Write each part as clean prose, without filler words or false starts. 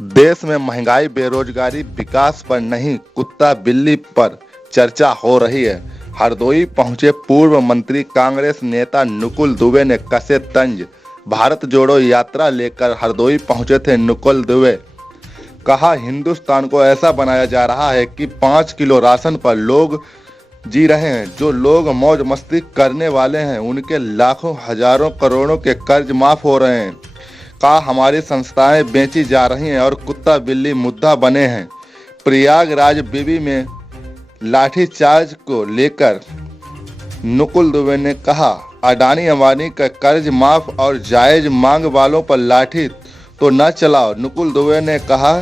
देश में महंगाई, बेरोजगारी, विकास पर नहीं कुत्ता बिल्ली पर चर्चा हो रही है। हरदोई पहुंचे पूर्व मंत्री कांग्रेस नेता नुकुल दुबे ने कसे तंज। भारत जोड़ो यात्रा लेकर हरदोई पहुंचे थे नुकुल दुबे। कहा, हिंदुस्तान को ऐसा बनाया जा रहा है कि 5 किलो राशन पर लोग जी रहे हैं। जो लोग मौज मस्ती करने वाले हैं उनके लाखों हजारों करोड़ों के कर्ज माफ हो रहे हैं। कहा, हमारी संस्थाएं बेची जा रही हैं और कुत्ता बिल्ली मुद्दा बने हैं। प्रयागराज बीबी में लाठीचार्ज को लेकर नुकुल दुबे ने कहा, अडानी अंबानी का कर्ज माफ और जायज मांग वालों पर लाठी तो न चलाओ। नुकुल दुबे ने कहा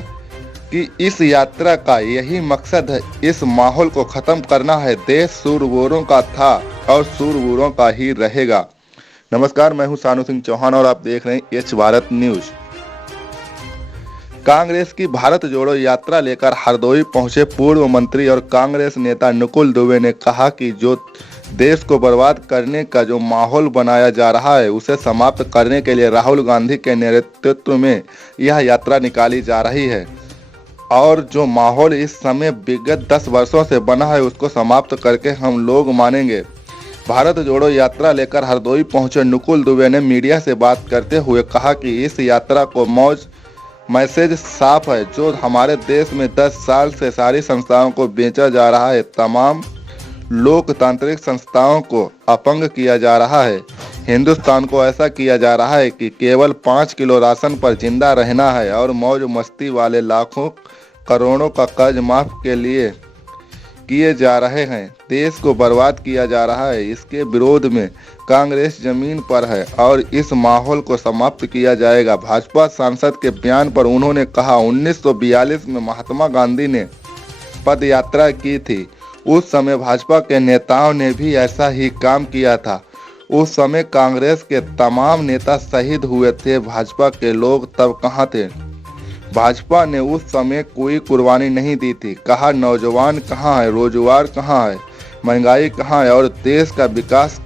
कि इस यात्रा का यही मकसद है, इस माहौल को खत्म करना है। देश सूरवीरों का था और सूरवीरों का ही रहेगा। नमस्कार, मैं हूं सानू सिंह चौहान और आप देख रहे हैं एच भारत न्यूज। कांग्रेस की भारत जोड़ो यात्रा लेकर हरदोई पहुंचे पूर्व मंत्री और कांग्रेस नेता नुकुल दुबे ने कहा कि जो देश को बर्बाद करने का जो माहौल बनाया जा रहा है उसे समाप्त करने के लिए राहुल गांधी के नेतृत्व में यह यात्रा निकाली जा रही है और जो माहौल इस समय विगत 10 वर्षों से बना है उसको समाप्त करके हम लोग मानेंगे। भारत जोड़ो यात्रा लेकर हरदोई पहुंचे नुकुल दुबे ने मीडिया से बात करते हुए कहा कि इस यात्रा को मैसेज साफ है। जो हमारे देश में 10 साल से सारी संस्थाओं को बेचा जा रहा है, तमाम लोकतांत्रिक संस्थाओं को अपंग किया जा रहा है। हिंदुस्तान को ऐसा किया जा रहा है कि केवल 5 किलो राशन पर जिंदा रहना है और मौज मस्ती वाले लाखों करोड़ों का कर्ज माफ के लिए किए जा रहे हैं। देश को बर्बाद किया जा रहा है। इसके विरोध में कांग्रेस जमीन पर है और इस माहौल को समाप्त किया जाएगा। भाजपा सांसद के बयान पर उन्होंने कहा, 1942 में महात्मा गांधी ने पद यात्रा की थी। उस समय भाजपा के नेताओं ने भी ऐसा ही काम किया था। उस समय कांग्रेस के तमाम नेता शहीद हुए थे। भाजपा के लोग तब कहाँ थे? भाजपा ने उस समय कोई कुर्बानी नहीं दी थी। कहा, नौजवान कहाँ है, रोजगार कहाँ है, महंगाई कहाँ है और देश का विकास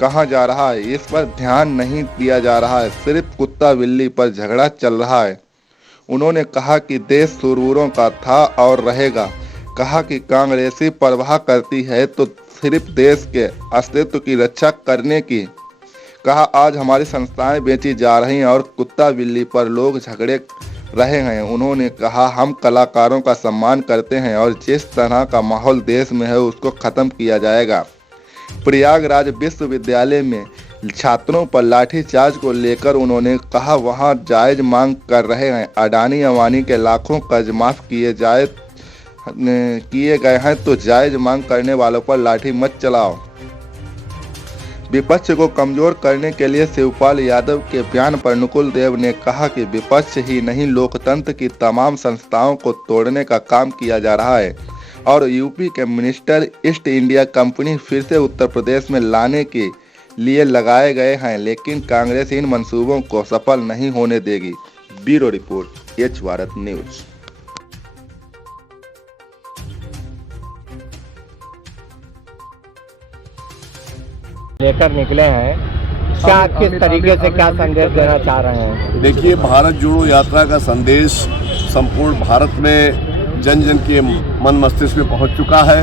कहाँ जा रहा है, इस पर ध्यान नहीं दिया जा रहा है। सिर्फ कुत्ता बिल्ली पर झगड़ा चल रहा है। उन्होंने कहा कि देश सूरवीरों का था और रहेगा। कहा कि कांग्रेसी परवाह करती है तो सिर्फ देश के अस्तित्व की रक्षा करने की। कहा, आज हमारी संस्थाएं बेची जा रही हैं और कुत्ता बिल्ली पर लोग झगड़े रहे हैं। उन्होंने कहा, हम कलाकारों का सम्मान करते हैं और जिस तरह का माहौल देश में है उसको खत्म किया जाएगा। प्रयागराज विश्वविद्यालय में छात्रों पर लाठीचार्ज को लेकर उन्होंने कहा, वहां जायज मांग कर रहे हैं। अडानी अंबानी के लाखों कर्ज माफ किए गए हैं तो जायज मांग करने वालों पर लाठी मत चलाओ। विपक्ष को कमजोर करने के लिए शिवपाल यादव के बयान पर नुकुल देव ने कहा कि विपक्ष ही नहीं, लोकतंत्र की तमाम संस्थाओं को तोड़ने का काम किया जा रहा है और यूपी के मिनिस्टर ईस्ट इंडिया कंपनी फिर से उत्तर प्रदेश में लाने के लिए लगाए गए हैं, लेकिन कांग्रेस इन मंसूबों को सफल नहीं होने देगी। Bureau report, H Bharat news. लेकर निकले हैं, क्या किस तरीके से क्या संदेश देना चाह रहे हैं? देखिए, भारत जोड़ो यात्रा का संदेश संपूर्ण भारत में जन जन के मन मस्तिष्क में पहुंच चुका है।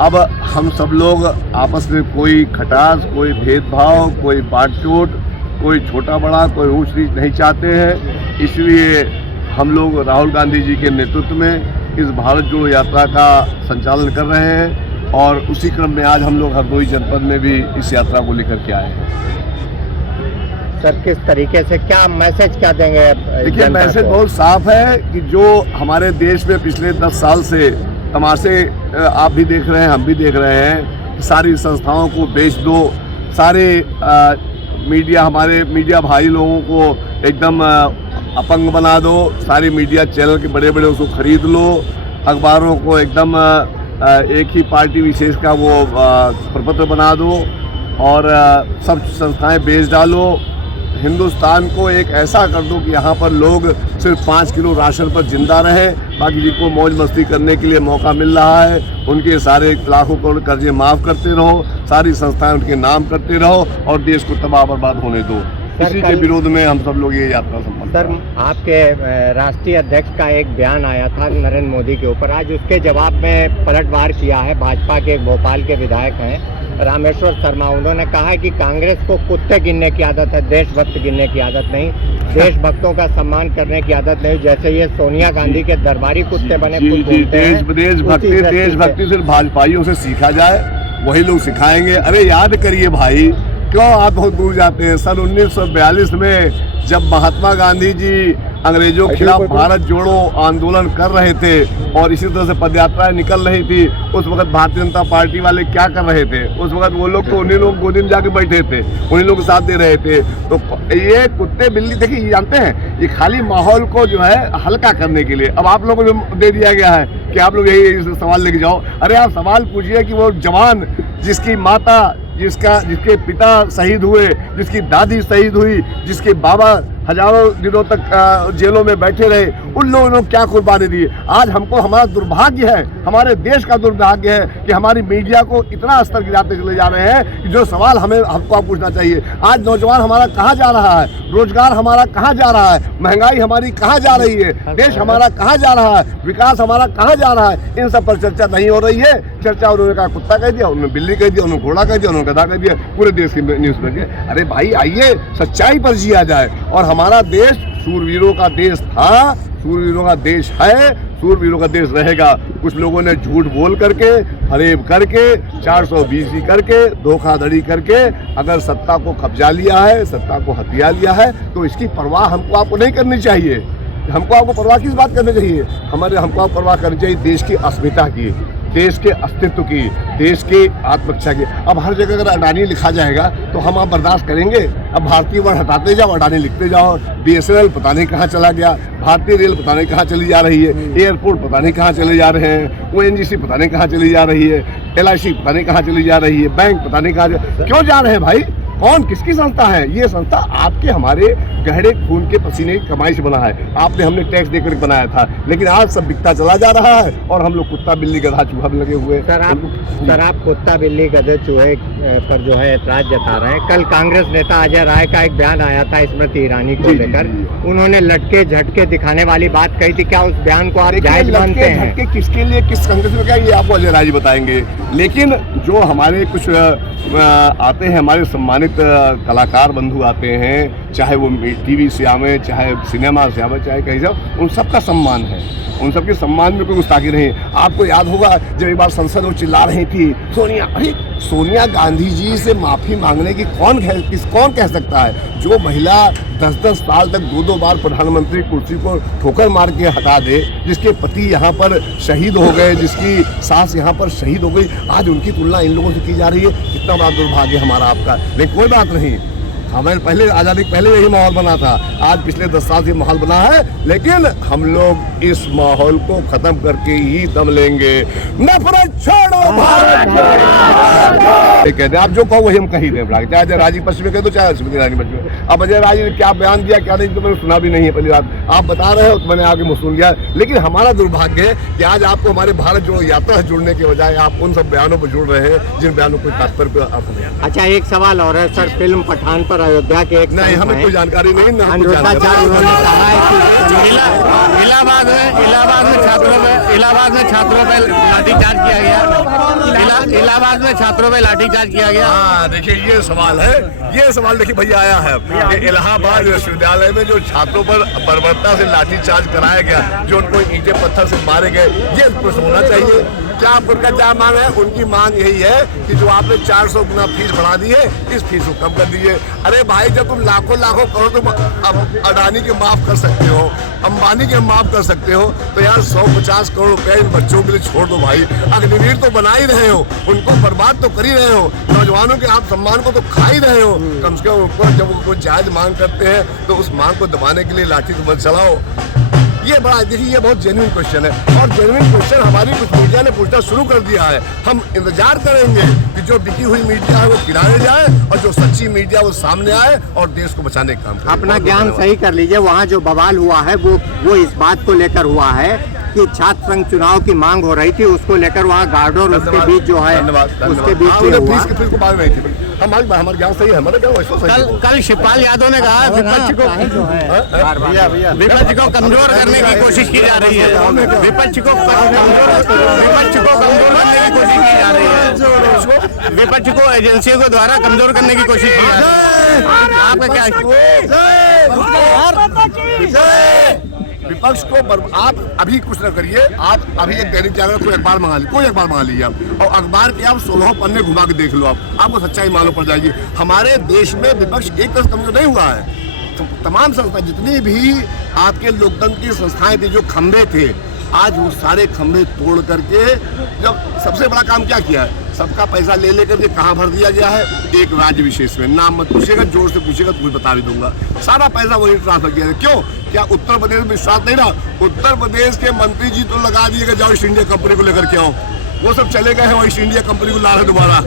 अब हम सब लोग आपस में कोई खटास, कोई भेदभाव, कोई बातचोट, कोई छोटा बड़ा, कोई ऊंच नीच नहीं चाहते हैं। इसलिए हम लोग राहुल गांधी जी के नेतृत्व में इस भारत जोड़ो यात्रा का संचालन कर रहे हैं और उसी क्रम में आज हम लोग हरदोई जनपद में भी इस यात्रा को लेकर के आए हैं। सर, किस तरीके से क्या मैसेज क्या देंगे? देखिए, मैसेज बहुत साफ है कि जो हमारे देश में पिछले 10 साल से तमाशे आप भी देख रहे हैं, हम भी देख रहे हैं, सारी संस्थाओं को बेच दो, सारे हमारे मीडिया भाई लोगों को एकदम अपंग बना दो, सारी मीडिया चैनल के बड़े बड़े उसको खरीद लो, अखबारों को एकदम एक ही पार्टी विशेष का वो प्रपत्र बना दो और सब संस्थाएं बेच डालो। हिंदुस्तान को एक ऐसा कर दो कि यहाँ पर लोग सिर्फ 5 किलो राशन पर जिंदा रहें, बाकी जिनको मौज मस्ती करने के लिए मौका मिल रहा है उनके सारे लाखों करोड़ कर्जे माफ़ करते रहो, सारी संस्थाएं उनके नाम करते रहो और देश को तबाह बर्बाद होने दो। इसी के विरोध में हम सब लोग ये यात्रा संपन्न सर, आपके राष्ट्रीय अध्यक्ष का एक बयान आया था नरेंद्र मोदी के ऊपर, आज उसके जवाब में पलटवार किया है। भाजपा के भोपाल के विधायक हैं रामेश्वर शर्मा, उन्होंने कहा है कि कांग्रेस को कुत्ते गिनने की आदत है, देशभक्त गिनने की आदत नहीं, देशभक्तों का सम्मान करने की आदत नहीं। जैसे ये सोनिया गांधी के दरबारी कुत्ते बने देशभक्ति सिर्फ भाजपाइयों से सीखा जाए, वही लोग सिखाएंगे। अरे याद करिए भाई, क्यों आप बहुत दूर जाते हैं। सन 1942 में जब महात्मा गांधी जी अंग्रेजों के खिलाफ भारत जोड़ो आंदोलन कर रहे थे और इसी तरह से पदयात्राएं निकल रही थी, उस वक्त भारतीय जनता पार्टी वाले क्या कर रहे थे? उस वक्त वो लोग तो उन्हीं लोग गोदी में जाके बैठे थे, उन्हीं लोग साथ दे रहे थे। तो ये कुत्ते बिल्ली, देखिए ये जानते हैं, ये खाली माहौल को जो है हल्का करने के लिए अब आप लोगों को दे दिया गया है कि आप लोग यही सवाल लेके जाओ। अरे आप सवाल पूछिए कि वो जवान जिसकी माता, जिसके पिता शहीद हुए, जिसकी दादी शहीद हुई, जिसके बाबा हजारों दिनों तक जेलों में बैठे रहे, उन लोगों ने क्या कुर्बानी दी। आज हमको, हमारा दुर्भाग्य है, हमारे देश का दुर्भाग्य है कि हमारी मीडिया को इतना स्तर गिराते चले जा रहे हैं कि जो सवाल हमको पूछना चाहिए। आज नौजवान हमारा कहाँ जा रहा है, रोजगार हमारा कहाँ जा रहा है, महंगाई हमारी कहाँ जा रही है, देश हमारा कहाँ जा रहा है, विकास हमारा कहाँ जा रहा है, इन सब पर चर्चा नहीं हो रही है। चर्चा उन्होंने कहा कुत्ता कह दिया, उन्होंने बिल्ली कह दिया, उन्होंने घोड़ा कह दिया, उन्होंने गधा कह दिया, पूरे देश की न्यूज में। अरे भाई आइए सच्चाई पर जिया जाए। और हमारा देश शूरवीरों का देश था, शूरवीरों का देश है, शूरवीरों का देश रहेगा। कुछ लोगों ने झूठ बोल करके, फरेब करके, 420 करके, धोखाधड़ी करके अगर सत्ता को कब्जा लिया है, सत्ता को हथिया लिया है, तो इसकी परवाह हमको आपको नहीं करनी चाहिए। हमको आपको परवाह किस बात करनी चाहिए? हमको आपको परवाह करनी चाहिए देश की अस्मिता की, देश के अस्तित्व की, देश की आत्मरक्षा की। अब हर जगह अगर अडानी लिखा जाएगा तो हम आप बर्दाश्त करेंगे? अब भारतीय वर्ण हटाते जाओ, अडानी लिखते जाओ। BSNL पता नहीं कहाँ चला गया, भारतीय रेल पता नहीं कहाँ चली जा रही है, एयरपोर्ट पता नहीं कहाँ चले जा रहे हैं, ONGC पता नहीं कहाँ चली जा रही है, LIC पता नहीं कहाँ चली जा रही है, बैंक पता नहीं कहाँ क्यों जा रहे हैं भाई? कौन, किसकी संस्था है ये? संस्था आपके हमारे गहरे खून के पसीने की कमाई से बना है। हमने टैक्स देकर बनाया था, लेकिन आज सब बिकता चला जा रहा है और हम लोग कुत्ता बिल्ली गधा चूहा में लगे हुए। सर आप कुत्ता बिल्ली गधे चूहे पर जो है ऐतराज जता रहे हैं। कल कांग्रेस नेता अजय राय का एक बयान आया था स्मृति ईरानी को लेकर, उन्होंने लटके झटके दिखाने वाली बात कही थी। क्या उस बयान को आप जायज मानते हैं? झटके किसके लिए, किस कांग्रेस में क्या, ये आपको अजय राय जी बताएंगे। लेकिन जो हमारे कुछ आते हैं, हमारे सम्मानित कलाकार बंधु आते हैं, चाहे वो TV से आवे, चाहे सिनेमा से आवे, चाहे कहीं से, उन सबका सम्मान है, उन सबके सम्मान में कोई गुस्ताखी नहीं। आपको याद होगा जब एक बार संसद में चिल्ला रही थी सोनिया, अरे सोनिया गांधी जी से माफ़ी मांगने की कौन कह सकता है? जो महिला 10-10 साल तक 2-2 बार प्रधानमंत्री कुर्सी को ठोकर मार के हटा दे, जिसके पति यहाँ पर शहीद हो गए, जिसकी सास यहाँ पर शहीद हो गई, आज उनकी तुलना इन लोगों से की जा रही है। कितना बड़ा दुर्भाग्य हमारा आपका। लेकिन कोई बात नहीं, हमें पहले आज़ादी के पहले यही माहौल बना था, आज पिछले 10 साल से माहौल बना है, लेकिन हम लोग इस माहौल को खत्म करके ही दम लेंगे। नफरत छोड़ो भारत छोड़ो, कहते आप जो कहो वही हम कही दें, चाहे अजय राजीव पश्चिम में कह दो, चाहे स्मृति ईरानी पश्चिम में। अब अजय राजीव ने क्या बयान दिया क्या नहीं तो मैंने सुना भी नहीं है, पहली बात आप बता रहे हो तो मैंने आगे सुन लिया। लेकिन हमारा दुर्भाग्य है कि आज आपको हमारे भारत जोड़ो यात्रा से जुड़ने के बजाय आप उन सब बयानों पर जुड़ रहे हैं जिन बयानों को तात्पर्य पर अर्थ नहीं। अच्छा, एक सवाल और है सर, फिल्म पठान पर अयोध्या के एक नहीं, हमें कोई जानकारी नहीं। इलाहाबाद में छात्रों पे लाठीचार्ज किया गया। इलाहाबाद में छात्रों पे लाठीचार्ज किया गया। हाँ, देखिए ये सवाल है, ये सवाल देखिए भैया आया है कि इलाहाबाद विश्वविद्यालय में जो छात्रों पर बर्बरता से लाठीचार्ज कराया गया, जो उनको ईंटे पत्थर से मारे गए, ये प्रश्न होना चाहिए। क्या उनका क्या मांग है? उनकी मांग यही है कि जो आपने 400 गुना फीस बढ़ा दी है, इस फीस को कम कर दीजिए। अरे भाई, जब तुम लाखों करोड़ तुम अब अडानी के माफ कर सकते हो, अंबानी के माफ कर सकते हो, तो यार 150 करोड़ रुपए इन बच्चों के लिए छोड़ दो भाई। अग्निवीर तो बना ही रहे हो, उनको बर्बाद तो कर ही रहे हो, नौजवानों के आप सम्मान को तो खा ही रहे हो। कम से कम उनको जब वो जायज मांग करते हैं तो उस मांग को दबाने के लिए लाठी तो मत चलाओ। ये बड़ा, देखिए ये बहुत जेन्युइन क्वेश्चन है और जेन्युइन क्वेश्चन हमारी कुछ मीडिया ने पूछना शुरू कर दिया है। हम इंतजार करेंगे कि जो बिकी हुई मीडिया है वो किनारे जाए और जो सच्ची मीडिया वो सामने आए और देश को बचाने का काम करे। अपना ज्ञान सही कर लीजिए। वहाँ जो बवाल हुआ है वो इस बात को लेकर हुआ है कि छात्र संघ चुनाव की मांग हो रही थी, उसको लेकर वहाँ गार्ड और उसके बीच जो है उसके बीच फीस को मांग रही थी। हमारे ज्ञान सही है, हमारे क्या वैसा सही है। कल शिवपाल यादव ने कहा विपक्ष को कमजोर करने की कोशिश की जा रही है, विपक्ष को कमजोर करने की कोशिश की जा रही है, विपक्ष को एजेंसियों के द्वारा कमजोर करने की कोशिश की जा रही है। आपका क्या? विपक्ष को आप अभी कुछ न करिए, आप अभी एक दैनिक जागरण कोई अखबार मंगा लीजिए, कोई अखबार मंगा लीजिए आप, और अखबार के आप 16 पन्ने घुमा के देख लो, आपको सच्चाई मालूम पड़ जाएगी। हमारे देश में विपक्ष एक तरफ कमजोर नहीं हुआ है। तमाम संस्था जितनी भी आपके लोकतंत्र की संस्थाएं थी, जो खंभे थे, आज वो सारे खंभे तोड़ करके, जब सबसे बड़ा काम क्या किया है, सबका पैसा ले लेकर के कहाँ भर दिया गया है, एक राज्य विशेष में। नाम मत पूछिएगा, जोर से पूछिएगा तो कुछ बता भी दूंगा। सारा पैसा वही ट्रांसफर किया है। क्यों? क्या उत्तर प्रदेश में विश्वास नहीं रहा? उत्तर प्रदेश के मंत्री जी तो लगा दिए कि जाओ ईस्ट इंडिया कंपनी को लेकर के आओ, वो सब चले गए हैं, वो ईस्ट इंडिया कंपनी को ला रहे दोबारा।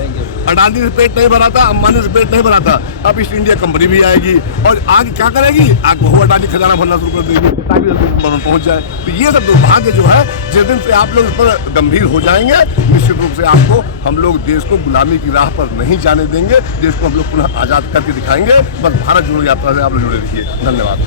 अडानी से पेट नहीं भरा था, अंबानी से पेट नहीं भरा था, अब ईस्ट इंडिया कंपनी भी आएगी और आगे क्या करेगी, आगे वो अडानी खजाना भरना शुरू कर देगी ताकि पहुंच जाए। तो ये सब दुर्भाग्य जो है, जिस दिन से आप लोग इस पर गंभीर हो जाएंगे, निश्चित रूप से आपको हम लोग देश को गुलामी की राह पर नहीं जाने देंगे, देश को हम लोग पुनः आजाद करके दिखाएंगे। बस भारत जोड़ो यात्रा से आप लोग जुड़े रहिए। धन्यवाद।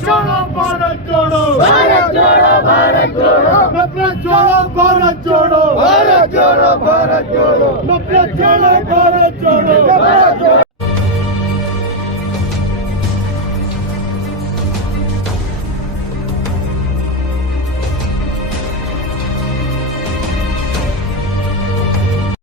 छोड़ो भारत जोड़ो, भारत जोड़ो, भारत जोड़ो, नफरत छोड़ो भारत जोड़ो, भारत जोड़ो, भारत जोड़ो, नफरत छोड़ो भारत जोड़ो, भारत जोड़ो।